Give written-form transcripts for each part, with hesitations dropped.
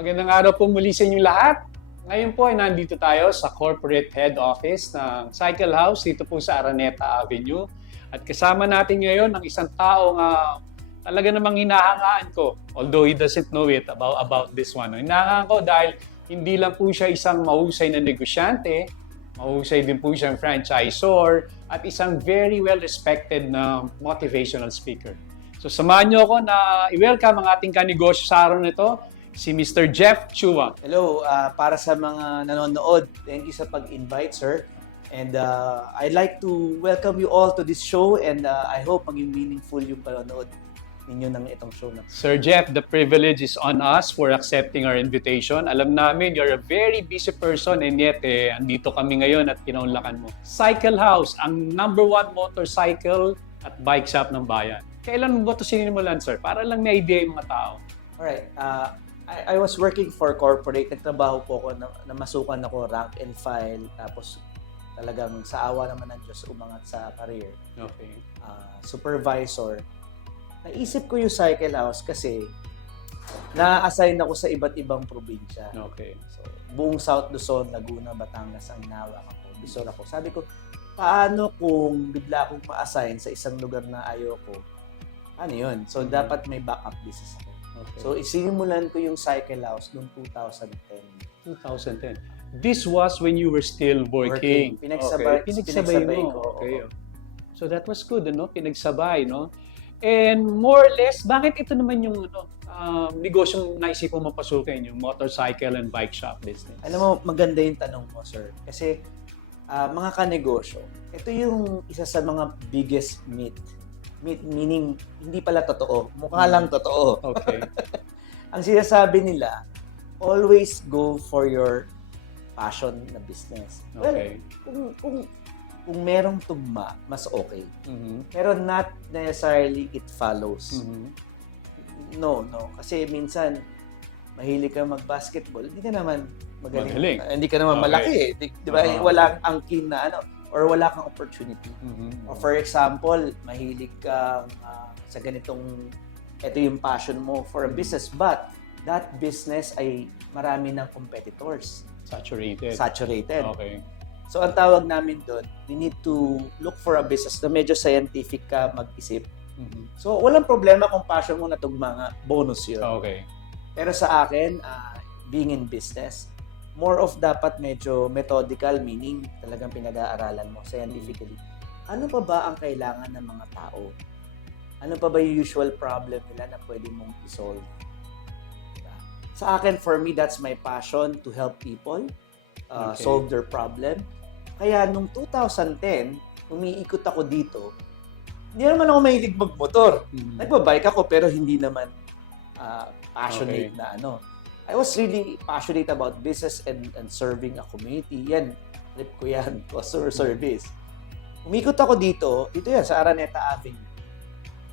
Magandang araw po muli sa inyong lahat. Ngayon po ay nandito tayo sa corporate head office ng Cycle House dito po sa Araneta Avenue. At kasama natin ngayon ang isang taong talaga namang hinahangaan ko, although he doesn't know it about this one. Hinahangaan ko dahil hindi lang po siya isang mahusay na negosyante, mahusay din po siyang franchisor at isang very well-respected na motivational speaker. So samahan niyo ako na i-welcome ang ating kanegosyo sa araw nito, si Mr. Jeff Chua. Hello, para sa mga nanonood, thank you sa pag-invite, sir. And I'd like to welcome you all to this show and I hope maging meaningful yung panonood ninyo ng itong show na. Sir Jeff, the privilege is on us for accepting our invitation. Alam namin, you're a very busy person and yet, andito kami ngayon at kinaunlakan mo. Cycle House, ang #1 motorcycle at bike shop ng bayan. Kailan mo ba ito sinimulan, sir? Para lang may idea yung mga tao. Alright, I was working for corporate. Nagtrabaho po ako na masukan ako rank and file. Tapos talagang sa awa naman ng Diyos umangat sa career. Okay. Supervisor. Naisip ko yung Cycle House kasi na-assign ako sa iba't ibang probinsya. Okay. So, buong South Luzon, Laguna, Batangas ang nawak ako. Bisor ako. Sabi ko, paano kung bigla akong ma-assign sa isang lugar na ayoko? Ano yun? So, dapat may backup business ako. Okay. So, isinimulan ko yung Cycle House noong 2010. 2010. This was when you were still working. Pinagsabay, Okay. Pinagsabay mo. ko. Okay. So that was good, no? Pinagsabay, no? And more or less, bakit ito naman yung negosyong naisipan mo pasukin, yung motorcycle and bike shop business? Alam mo, maganda yung tanong mo, sir. Kasi mga kanegosyo, ito yung isa sa mga biggest myth. Myth meaning, hindi pala totoo. Mukha lang totoo. Okay. Ang sinasabi nila, always go for your passion na business. Okay. Well, kung merong tugma, mas okay. Mhm. Pero not necessarily it follows. Mhm. No. Kasi minsan, mahilig ka mag-basketball, hindi ka naman magaling. Magaling. Hindi ka naman Okay. malaki. Di ba? Uh-huh. Walang angkin na or wala kang opportunity. Mhm. Or for example, mahilig kang sa ganitong, ito yung passion mo for a business, but that business ay marami ng competitors. Saturated. Okay. So, ang tawag namin doon, we need to look for a business na medyo scientific ka mag-isip. Mhm. So, walang problema kung passion mo na tugma nga, bonus yun. Okay. Pero sa akin, being in business, more of dapat medyo methodical, meaning talagang pinag-aaralan mo scientifically. Ano pa ba ang kailangan ng mga tao? Ano pa ba yung usual problem nila na pwede mong isolve? Diba? Sa akin, for me, that's my passion to help people Okay. solve their problem. Kaya nung 2010, umiikot ako dito, hindi naman ako mahilig magmotor. Mhm. Nagbabike ako pero hindi naman passionate Okay. na ano. I was really passionate about business and serving a community. Yan, trip ko yan, customer service. Umikot ako dito yan, sa Araneta Avenue.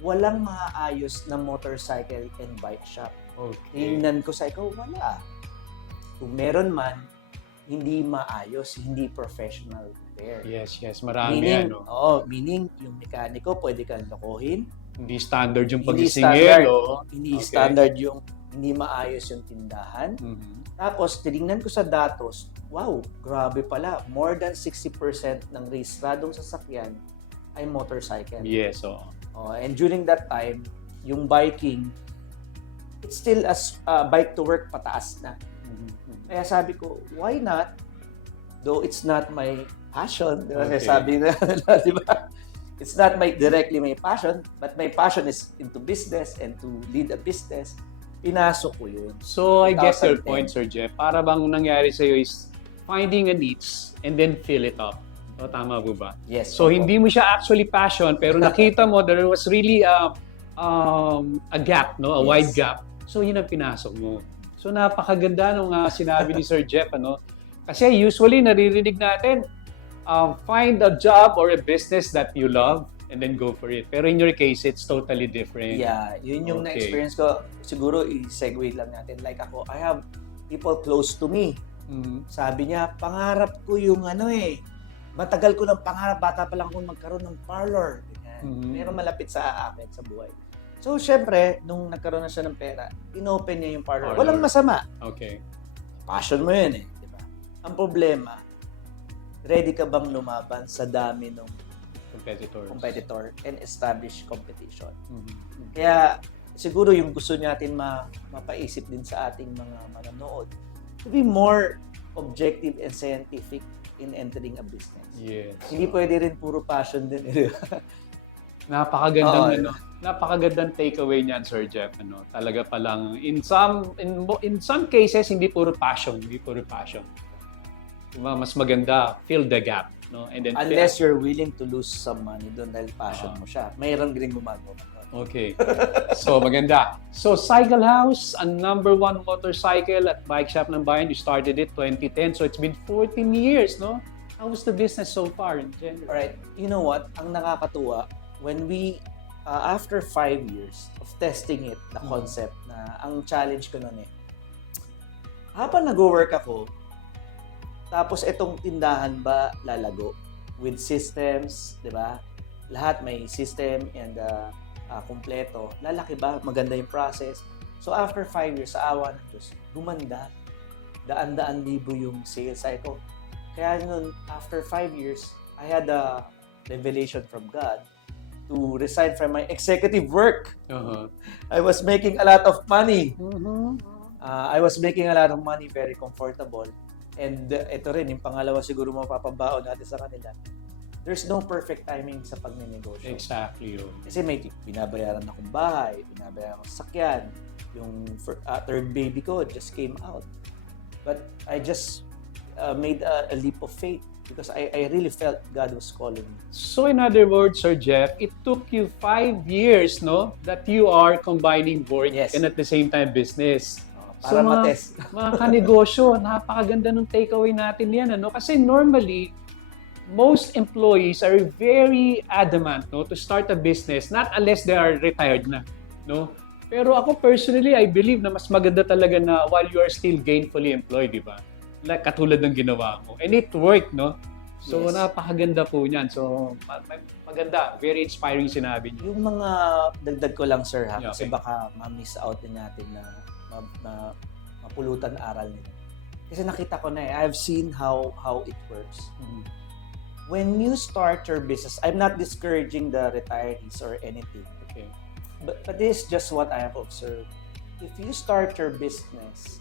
Walang maayos na motorcycle and bike shop. Okay. Tingnan ko sa ikaw, wala. Kung meron man, hindi maayos, hindi professional repair. Yes. Marami Meaning, ano. meaning yung mekaniko pwede kang lokohin. Hindi standard yung Hindi pagisingil, standard. oh. Hindi Okay. standard yung hindi maayos yung tindahan. Mhm. Tapos, tinignan ko sa datos, wow, grabe pala. More than 60% ng rehistradong sasakyan ay motorcycle. Yes, oh. And during that time, yung biking, it's still as bike to work pataas na. Mhm. Kaya sabi ko, why not? Though it's not my passion, di ba? Okay. Sabi na, di ba? It's not directly my passion, but my passion is into business and to lead a business. Pinasok ko yun. So, I get your 2010. point, Sir Jeff. Para bang nangyari sa'yo is finding a niche and then fill it up. So, tama po ba? Yes. So, hindi mo siya actually passion, pero nakita mo there was really a gap, no? A Yes. wide gap. So, yun ang pinasok mo. So, napakaganda nung sinabi ni Sir Jeff, ano? Kasi usually, naririnig natin, find a job or a business that you love and then go for it. Pero in your case, it's totally different. Yeah, yun yung Okay. na-experience ko. Siguro, i-segue lang natin. Like ako, I have people close to me. Mhm. Sabi niya, pangarap ko yung matagal ko ng pangarap, bata pa lang akong magkaroon ng parlor. Ganyan. Mhm. Pero malapit sa akin, sa buhay. So, syempre, nung nagkaroon na siya ng pera, inopen niya yung parlor. Parlor. Walang masama. Okay. Passion mo yun eh. Di ba? Ang problema, ready ka bang lumaban sa dami ng competitor and establish competition? Mhm. Kaya, siguro yung gusto natin mapaisip din sa ating mga manonood, to be more objective and scientific in entering a business. Yes. Hindi pwede rin puro passion din. Di ba? Napakagandang Oo. napakagandang takeaway niyan, Sir Jeff. Talaga palang in some cases hindi puro passion. Diba, mas maganda fill the gap, no? And then Unless you're willing to lose some money doon dahil passion mo siya. Mayroon din gumagawa. Okay. So, maganda. So, Cycle House, ang #1 motorcycle at bike shop ng bayan. You started it 2010. So, it's been 14 years, no? How was the business so far in general? Alright. You know what? Ang nakakatuwa, when we, after 5 years of testing it, the concept na, ang challenge ko noon habang nag-work ako, tapos itong tindahan ba lalago? With systems, di ba? Lahat may system and kumpleto. Lalaki ba? Maganda yung process. So after 5 years, sa awa ng Diyos, gumanda. Daan-daan libo yung sales cycle. Kaya nun, after 5 years, I had a revelation from God to resign from my executive work. Uh-huh. I was making a lot of money. Mm-hmm. I was making a lot of money, very comfortable. And ito rin, yung pangalawa siguro mapapabaon natin sa kanila. There's no perfect timing sa pagnenegosyo. Exactly. Kasi may binabayaran akong bahay, binabayaran akong sakyan, yung third baby ko just came out. But I just made a leap of faith because I really felt God was calling me. So in other words, Sir Jeff, it took you 5 years, no, that you are combining work Yes. and at the same time business. Para matest. Mga kanegosyo, napakaganda ng takeaway natin yan, ano? Kasi normally, most employees are very adamant, no, to start a business, not unless they are retired na, no? Pero ako personally, I believe na mas maganda talaga na while you are still gainfully employed, di ba? Like katulad ng ginawa mo. And it worked, no? So, Yes. napakaganda po niyan. So, maganda. Very inspiring sinabi niyo. Yung mga dagdag ko lang, sir, ha? Yeah, Kasi okay. baka ma-miss out din natin na mapulutan aral nila. Kasi nakita ko na I've seen how it works. When you start your business, I'm not discouraging the retirees or anything. Okay. But this is just what I have observed. If you start your business,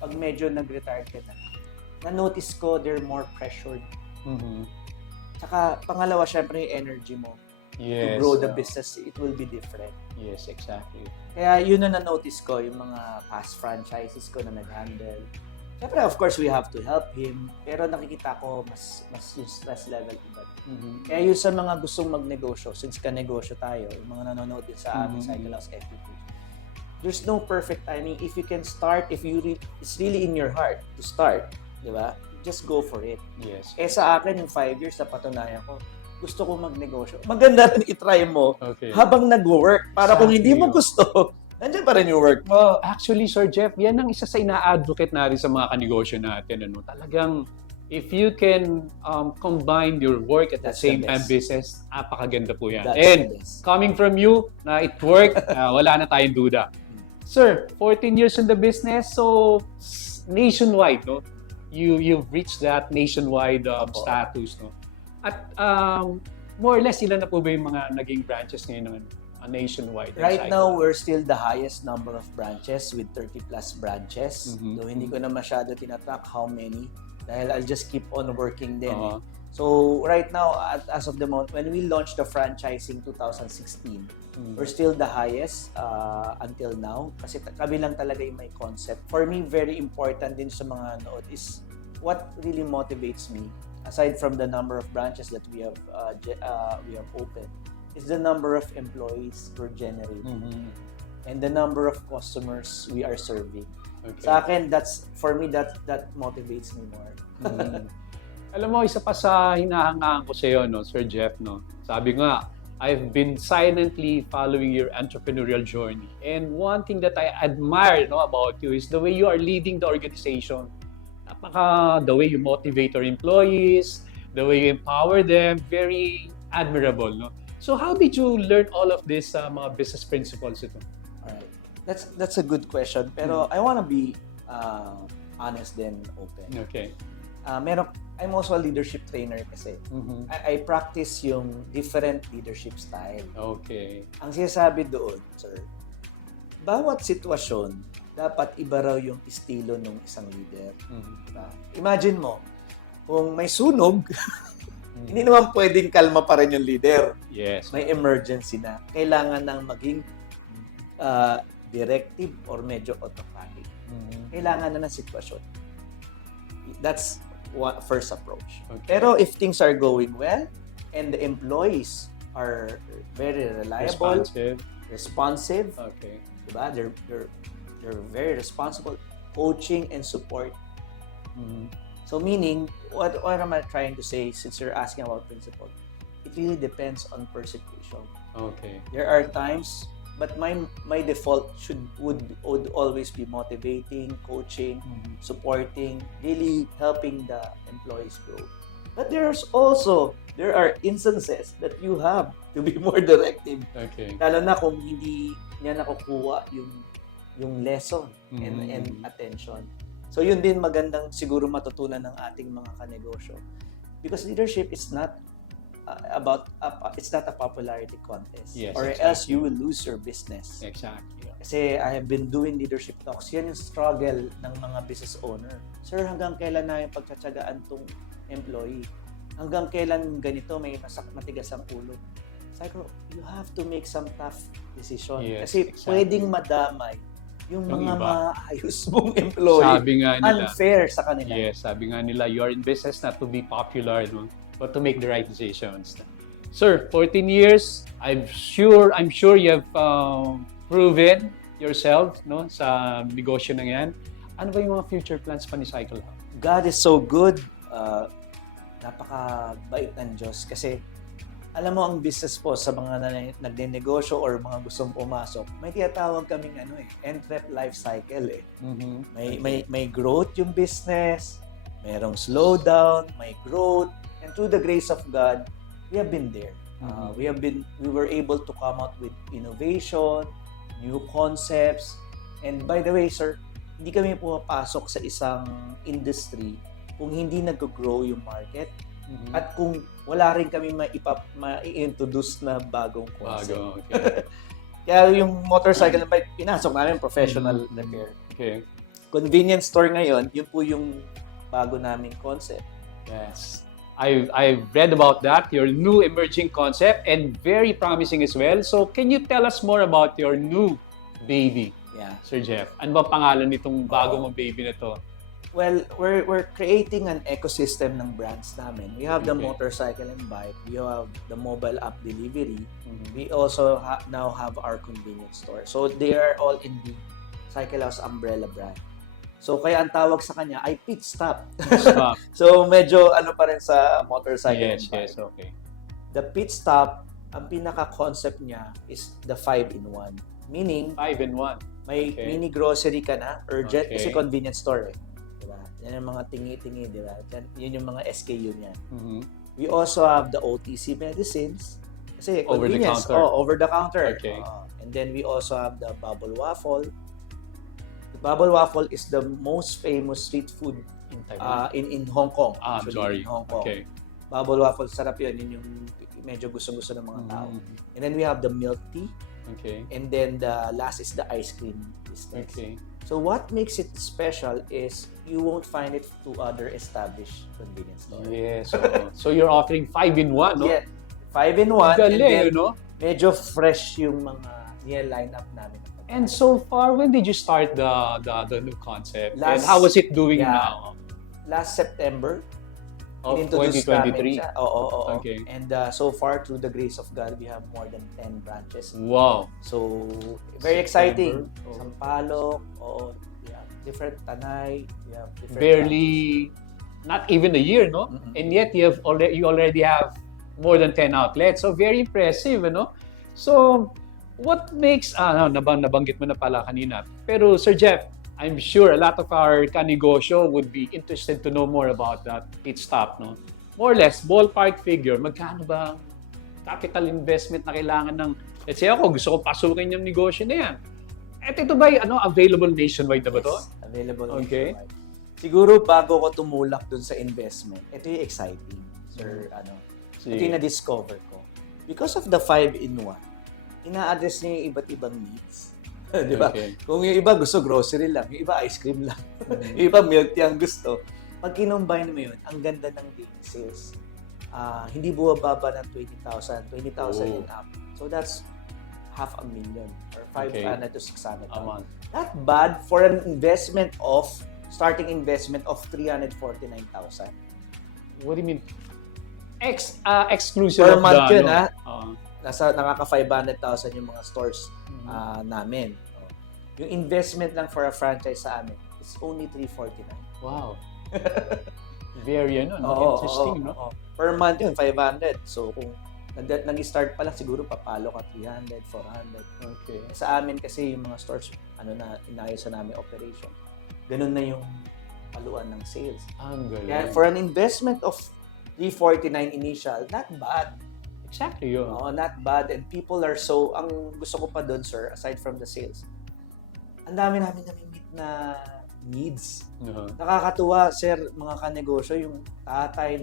pag medyo nag-retire ka na-notice ko they're more pressured. Mm-hmm. Tsaka pangalawa, syempre yung energy mo. To Yes. grow the business, it will be different. Yes, exactly. Kaya yun na na-notice ko, yung mga past franchises ko na nag-handle. Siyempre, of course, we have to help him. Pero nakikita ko, mas yung stress level iba. Mm-hmm. Kaya yun sa mga gustong magnegosyo, since ka-negosyo tayo, yung mga nanonood din sa aming Cycle House FTP, there's no perfect timing. If you can start, if it's really in your heart to start, di ba? Just go for it. Yes. Sa akin, yung 5 years na patunayan ko, gusto ko magnegosyo. Maganda rin itry mo Okay. habang nag-work. Para kung hindi mo Exactly. gusto, nandiyan pa rin yung work mo. Actually, Sir Jeff, yan ang isa sa ina-advocate natin sa mga kanegosyo natin. Ano? Talagang, if you can combine your work at the That's the same time best. business, napakaganda po yan. That's And the best. coming from you, na it worked, wala na tayong duda. Sir, 14 years in the business, so nationwide, no? You've reached that nationwide Opo. status, no? At more or less, ilan na po ba yung mga naging branches ngayon ng nationwide? Right Cycle? now, we're still the highest number of branches with 30 plus branches. Mhm. Though hindi ko na masyado tinatrack how many dahil I'll just keep on working din. Oo. So right now, as of the moment, when we launched the franchising 2016, we're still the highest until now kasi kami lang talaga yung may concept. For me, very important din sa mga nood is what really motivates me aside from the number of branches that we have opened is the number of employees we're generating Mhm. and the number of customers we are serving. Okay. Sa akin, for me that motivates me more. Mhm. Alam mo, isa pa sa hinahangaan ko sa iyo, no, Sir Jeff, no. Sabi nga, I've been silently following your entrepreneurial journey. And one thing that I admire, no, about you is the way you are leading the organization. The way you motivate your employees, the way you empower them, very admirable, no. So how did you learn all of this mga business principles ito? Alright. That's a good question. Pero I wanna be honest and open. Okay. I'm also a leadership trainer kasi. Mhm. I practice yung different leadership style. Okay. Ang sinasabi doon, sir, bawat sitwasyon, dapat iba raw yung estilo ng isang leader. Mhm. Diba? Imagine mo, kung may sunog, hindi naman pwedeng kalma pa rin yung leader. Yes. May emergency na. Kailangan nang maging directive or medyo autocratic. Mhm. Kailangan na ng sitwasyon. That's first approach. Okay. Pero if things are going well and the employees are very reliable, responsive, Okay. diba? They're very responsible, coaching and support. Mhm. So meaning, what am I trying to say since you're asking about principle? It really depends on per situation. Okay. There are times, but my default would always be motivating, coaching, Mhm. supporting, really helping the employees grow. But there are instances that you have to be more directive. Okay. Lalo na kung hindi niya nakukuha yung lesson and Mhm. attention. So yun din magandang siguro matutunan ng ating mga kanegosyo. Because leadership is not it's not a popularity contest. Yes, or exactly. else you will lose your business. Exactly. Kasi I have been doing leadership talks. Yan yung struggle ng mga business owner. Sir, hanggang kailan namin pagtsatsagaan tong employee? Hanggang kailan ganito may matigas ang ulo? Sabi ko, you have to make some tough decision. Yes, Kasi exactly. pwedeng madamay yung Yung mga iba. maayos mong employee. Sabi nga nila. Unfair sa kanila. Yes, sabi nga nila, you're in business not to be popular, no? But to make the right decisions. Sir, 14 years, I'm sure you have proven yourself, no, sa negosyo na yan. Ano ba yung mga future plans pa ni Cycle Hub? God is so good. Napakabait ng Diyos. Kasi, alam mo, ang business po sa mga nagnenegosyo or mga gustong pumasok, may tinatawag kaming entrep life cycle eh. Mhm. May growth yung business, merong slowdown, may growth, and through the grace of God, we have been there. Mhm. We were able to come out with innovation, new concepts, and by the way, sir, hindi kami pumapasok sa isang industry kung hindi nag-grow yung market Mhm. at kung wala rin kami ma-introduce na bagong concept. Bago, okay. Kaya yung motorcycle na bike, pinasok namin professional Mhm. repair. Okay. Convenience store ngayon, yun po yung bago naming concept. Yes. I've read about that, your new emerging concept, and very promising as well. So, can you tell us more about your new baby, Yeah. Sir Jeff? Ano ba pangalan nitong bago mong baby na to? Well, we're creating an ecosystem ng brands namin. We have the Okay. motorcycle and bike. We have the mobile app delivery. Mhm. We also now have our convenience store. So they are all in the Cycle House umbrella brand. So kaya ang tawag sa kanya ay pit stop. Stop. So medyo pa rin sa motorcycle Yes, and bike. yes, okay. The pit stop, ang pinaka-concept niya is the 5-in-1. Meaning, 5-in-1. may Okay. mini grocery ka na, urgent, Okay. kasi convenience store eh. Diba? Yan yung mga tingi-tingi, diba? Yun yung mga SKU niya. Mhm. We also have the OTC medicines. Kasi Over the convenience. counter. Over the counter. Okay. And then we also have the Bubble Waffle. The Bubble Waffle is the most famous street food In Taiwan. in Hong Kong. I'm Actually, sorry. in Hong Kong. Okay. Bubble Waffle, sarap yun. Yun yung medyo gusto-gusto ng mga tao. Mhm. And then we have the milk tea. Okay. And then the last is the ice cream business. Okay. So what makes it special is you won't find it to other established convenience stores. Yes. So you're offering 5-in-1, no? Yeah, 5-in-1 and Galing, then no? medyo fresh yung mga line up namin. And so far, when did you start the new concept? And Last- how was it doing yeah. now? Last September, Of inintroduce 2023? namin siya. Oo. Okay. And so far, through the grace of God, we have more than 10 branches. Wow. So, very exciting. September. Oh. Sampaloc, we have different Tanay, we have different Barely, not even a year, no? Mhm. And yet you already have more than 10 outlets. So very impressive, ano? So what makes nabanggit mo na pala kanina. Pero Sir Jeff, I'm sure a lot of our kanegosyo would be interested to know more about that pit stop, no? More or less, ballpark figure, magkano ba capital investment na kailangan ng, let's say ako, gusto ko pasukin yung negosyo na yan. At ito ba available nationwide na ba to? Yes, available Okay. nationwide. Siguro bago ko tumulak dun sa investment, ito yung exciting, sir. Ito yung na-discover ko. Because of the 5-in-1, ina-address niya yung iba't ibang needs. Di ba? Okay. Kung yung iba gusto grocery lang, yung iba ice cream lang, yung iba milk tea ang gusto. Pag kinombine mo yun, ang ganda ng daily sales. Hindi bumababa ng 20,000 and up. So that's 500,000 or 500 to 600. A month. Not bad for an investment of starting investment of 349,000. What do you mean? Exclusive Per of month the, yun, ha? Oo. Nasa nakaka 500,000 yung mga stores namin. Yung investment lang for a franchise sa amin is only 349. Wow. Very interesting, no? Oo. Per month yun, 500. So kung nag-start pa lang siguro papalo ka 300, 400. Okay. Sa amin kasi yung mga stores, inayos na namin operation. Ganun na yung paluan ng sales. Ang galing. Kaya for an investment of 349 initial, not bad. Exactly yun. Oo, not bad. And people are so, ang gusto ko pa doon, sir, aside from the sales, ang dami namin namimit na needs. Uh-huh. Nakakatuwa, sir, mga kanegosyo, yung tatay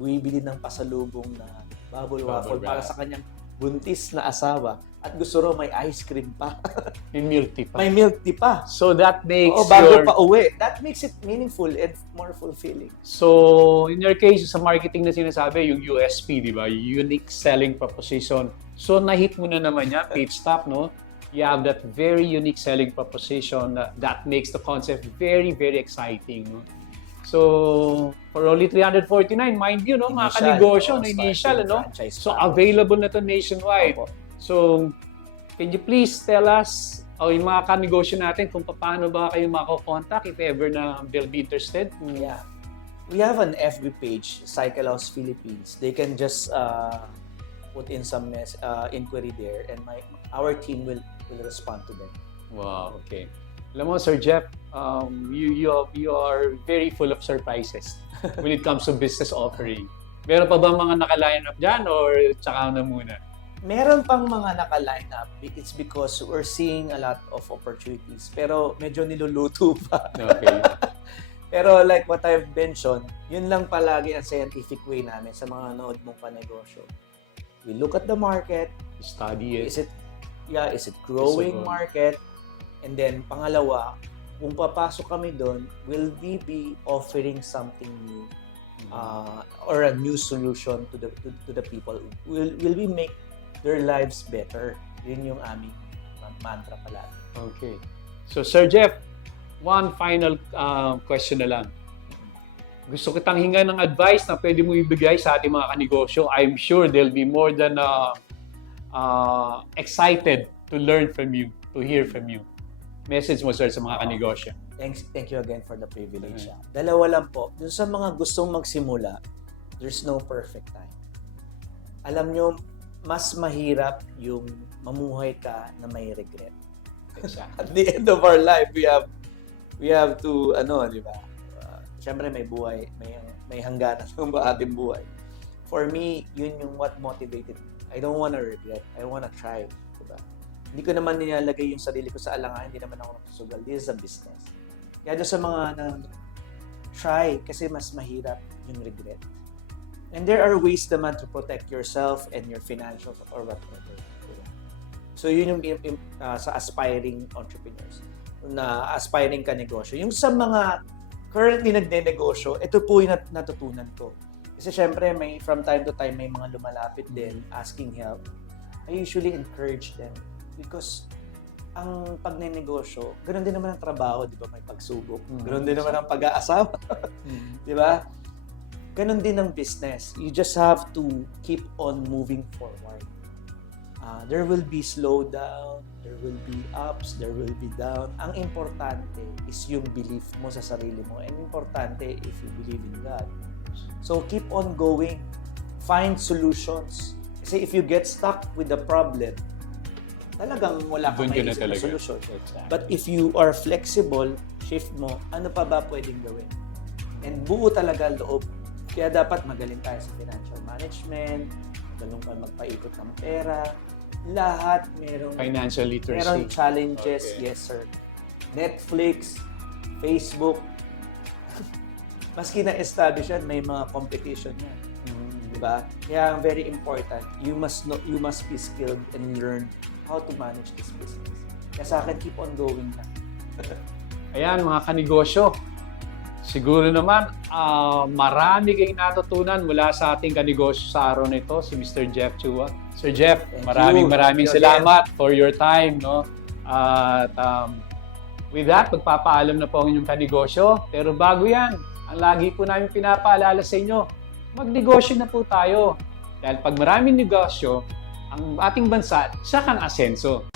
bumibili ng pasalubong na bubble waffle para sa kanyang buntis na asawa at gusto raw may ice cream pa. May milk tea pa. May milk tea pa. So that makes Bago pa uwi. That makes it meaningful and more fulfilling. So, in your case, sa marketing na sinasabi, yung USP, di ba? Unique Selling Proposition. So, na-hit mo na naman yan, page stop, no? You have that very unique selling proposition that makes the concept very, very exciting, no? So, for only 349, mind you, no? Mga kanegosyo, initial, no? So, available na to nationwide. Opo. So, can you please tell us, yung mga kanegosyo natin, kung paano ba kayo makakontakt if ever na they'll be interested? Yeah. We have an FB page, Cycle House Philippines. They can just put in some inquiry there and our team will respond to them. Wow, okay. Alam mo, Sir Jeff, you are very full of surprises when it comes to business offering. Meron pa ba mga naka-line up dyan or tsaka na muna? Meron pang mga naka-line up. It's because we're seeing a lot of opportunities. Pero medyo niluluto pa. Okay. Pero like what I've mentioned, yun lang palagi ang scientific way namin sa mga nood mong panegosyo. We look at the market. Study it. Is it growing market? And then pangalawa, kung papasok kami doon, will we be offering something new or a new solution to the people? Will we make their lives better? Yun yung aming mantra pala. Okay. So, Sir Jeff, one final question na lang. Gusto kitang hinga ng advice na pwede mo ibigay sa ating mga kanegosyo. I'm sure they'll be more than excited to learn from you, to hear from you. Message mo, sir, sa mga kanegosyo. Thank you again for the privilege. Dalawa lang po. Dun sa mga gustong magsimula, there's no perfect time. Alam nyo, mas mahirap yung mamuhay ka na may regret. At the end of our life, we have to, di ba? Siyempre may buhay, may hangganan ng ating buhay. For me, yun yung what motivated me. I don't wanna regret. I wanna try. Diba? Hindi ko naman nilalagay yung sarili ko sa alangan. Hindi naman ako nagsusugal. This is a business. Kaya doon sa mga try, kasi mas mahirap yung regret. And there are ways naman to protect yourself and your financials or whatever. Diba? So yun yung sa aspiring entrepreneurs, na aspiring ka negosyo. Yung sa mga currently nagne-negosyo, ito po yung natutunan ko. Kasi syempre, from time to time, may mga lumalapit din asking help. I usually encourage them because ang pagnenegosyo, ganoon din naman ang trabaho, di ba? May pagsubok. Ganoon din naman ang pag-aasawa. Di ba? Ganoon din ang business. You just have to keep on moving forward. There will be slowdown, there will be ups, there will be down. Ang importante is yung belief mo sa sarili mo. And importante if you believe in God. So keep on going. Find solutions. Kasi if you get stuck with the problem, talagang wala kang maisip na solusyon. But if you are flexible, shift mo, ano pa ba pwedeng gawin? And buo talaga loob. Kaya dapat magaling tayo sa financial management, ganun ka magpaikot ng pera. Lahat merong Financial literacy. merong challenges, Okay. yes sir. Netflix, Facebook, maski na-establish yan, may mga competition yan. Diba? Kaya very important, you must be skilled and learn how to manage this business. Kaya sa akin, keep on going na. Ayan, mga kanegosyo. Siguro naman, marami kayong natutunan mula sa ating kanegosyo sa araw na ito, si Mr. Jeff Chua. Sir Jeff, Thank maraming you salamat for your time. No? At with that, magpapaalam na po ang inyong kanegosyo. Pero bago yan, ang lagi po namin pinapaalala sa inyo, magnegosyo na po tayo. Dahil pag maraming negosyo, ang ating bansa, siya kang asenso.